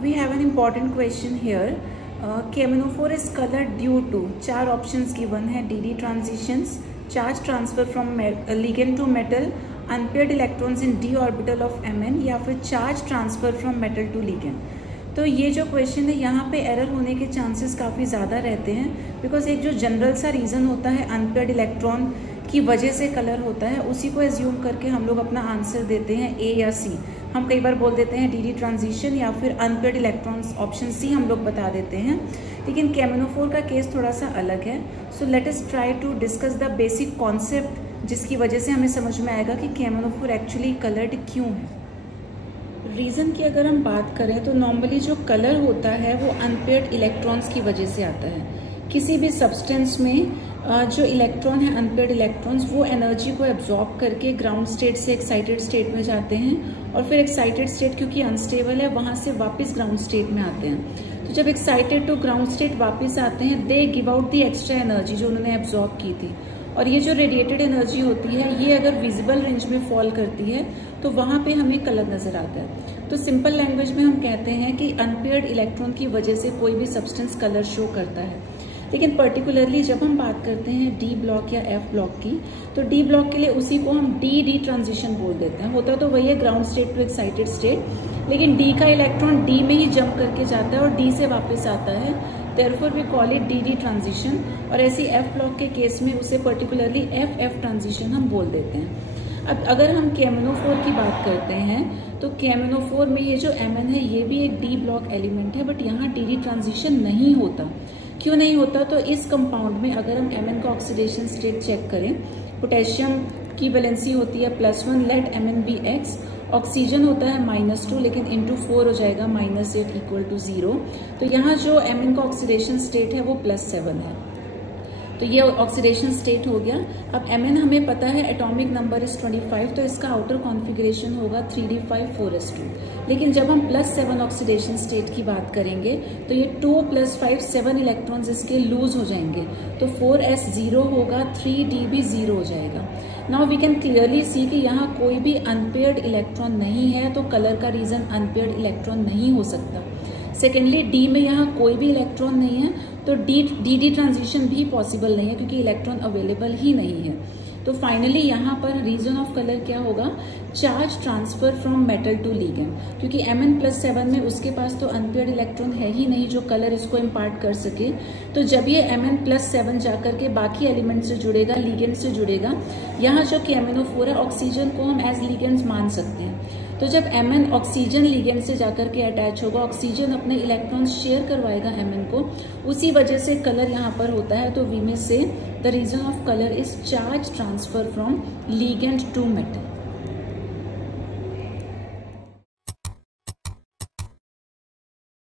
we have an important question here. KMNO4 is colored due to 4 options given है. DD transitions, charge transfer from ligand to metal, unpaired electrons in d orbital of Mn या फिर charge transfer from metal to ligand. तो ये जो question है यहाँ पे error होने के चांसेस काफ़ी ज़्यादा रहते हैं, बिकॉज एक जो जनरल सा रीज़न होता है अनपेयर्ड इलेक्ट्रॉन की वजह से कलर होता है, उसी को एज्यूम करके हम लोग अपना आंसर देते हैं ए या सी. हम कई बार बोल देते हैं डीडी ट्रांजिशन या फिर अनपेयर्ड इलेक्ट्रॉन्स, ऑप्शन सी हम लोग बता देते हैं. लेकिन KMNO4 का केस थोड़ा सा अलग है. So let us try to discuss the basic concept, जिसकी वजह से हमें समझ में आएगा कि KMNO4 एक्चुअली कलर्ड क्यों है. रीज़न की अगर हम बात करें तो नॉर्मली जो कलर होता है वो अनपेयर्ड इलेक्ट्रॉन्स की वजह से आता है. किसी भी सब्सटेंस में जो इलेक्ट्रॉन है, अनपेयर्ड इलेक्ट्रॉन्स, वो एनर्जी को एब्जॉर्ब करके ग्राउंड स्टेट से एक्साइटेड स्टेट में जाते हैं और फिर एक्साइटेड स्टेट क्योंकि अनस्टेबल है वहाँ से वापस ग्राउंड स्टेट में आते हैं. तो जब एक्साइटेड टू ग्राउंड स्टेट वापस आते हैं, they give out the extra energy जो उन्होंने एब्जॉर्ब की थी. और ये जो रेडिएटेड एनर्जी होती है, ये अगर विजिबल रेंज में फॉल करती है तो वहाँ पे हमें कलर नजर आता है. तो सिंपल लैंग्वेज में हम कहते हैं कि अनपेयर्ड इलेक्ट्रॉन की वजह से कोई भी सब्सटेंस कलर शो करता है. लेकिन पर्टिकुलरली जब हम बात करते हैं डी ब्लॉक या एफ ब्लॉक की, तो डी ब्लॉक के लिए उसी को हम डी ट्रांजिशन बोल देते हैं. होता तो वही है, ground state to excited state, लेकिन डी का इलेक्ट्रॉन डी में ही जंप करके जाता है और डी से वापस आता है. Therefore we call it the transition. और ऐसी एफ ब्लॉक के केस में उसे पर्टिकुलरली एफ ट्रांजिशन हम बोल देते हैं. अब अगर हम KMNO4 की बात करते हैं तो KMNO4 में ये जो Mn है ये भी एक डी ब्लॉक एलिमेंट है, बट यहाँ डी ट्रांजिशन नहीं होता. क्यों नहीं होता? तो इस कंपाउंड में अगर हम Mn का ऑक्सीडेशन स्टेट चेक करें, पोटेशियम की वैलेंसी होती है +1, let Mn be X. Oxygen होता है -2, लेकिन इंटू 4 हो जाएगा -8 इक्वल टू 0. तो यहाँ जो Mn का ऑक्सीडेशन स्टेट है वो +7 है. तो ये ऑक्सीडेशन स्टेट हो गया. अब Mn हमें पता है एटॉमिक नंबर इज 25, तो इसका आउटर कॉन्फ़िगरेशन होगा 3d5-4s2. लेकिन जब हम +7 ऑक्सीडेशन स्टेट की बात करेंगे तो ये 2 + 5 7 इलेक्ट्रॉन्स इसके लूज हो जाएंगे. तो 4s 0 होगा, 3d भी 0 हो जाएगा. Now we can clearly see कि यहाँ कोई भी अनपेयर्ड इलेक्ट्रॉन नहीं है, तो कलर का रीजन अनपेयर्ड इलेक्ट्रॉन नहीं हो सकता. सेकेंडली डी में यहाँ कोई भी इलेक्ट्रॉन नहीं है, तो डी ट्रांजिशन भी पॉसिबल नहीं है क्योंकि इलेक्ट्रॉन अवेलेबल ही नहीं है. तो फाइनली यहाँ पर रीजन ऑफ कलर क्या होगा? Charge transfer from metal to ligand. क्योंकि Mn+7 में उसके पास तो अनपेयर्ड इलेक्ट्रॉन है ही नहीं जो कलर इसको इम्पार्ट कर सके. तो जब ये Mn+7 जाकर के बाकी एलिमेंट से जुड़ेगा, लिगेंड से जुड़ेगा, यहाँ जो KMNO4 है, ऑक्सीजन को हम एज लिगेंड्स मान सकते हैं. तो जब Mn ऑक्सीजन लिगेंड से जाकर के अटैच होगा, ऑक्सीजन अपने इलेक्ट्रॉन्स शेयर करवाएगा Mn को, उसी वजह से कलर यहाँ पर होता है. तो वी में से the reason of colour is charge transfer from ligand to metal.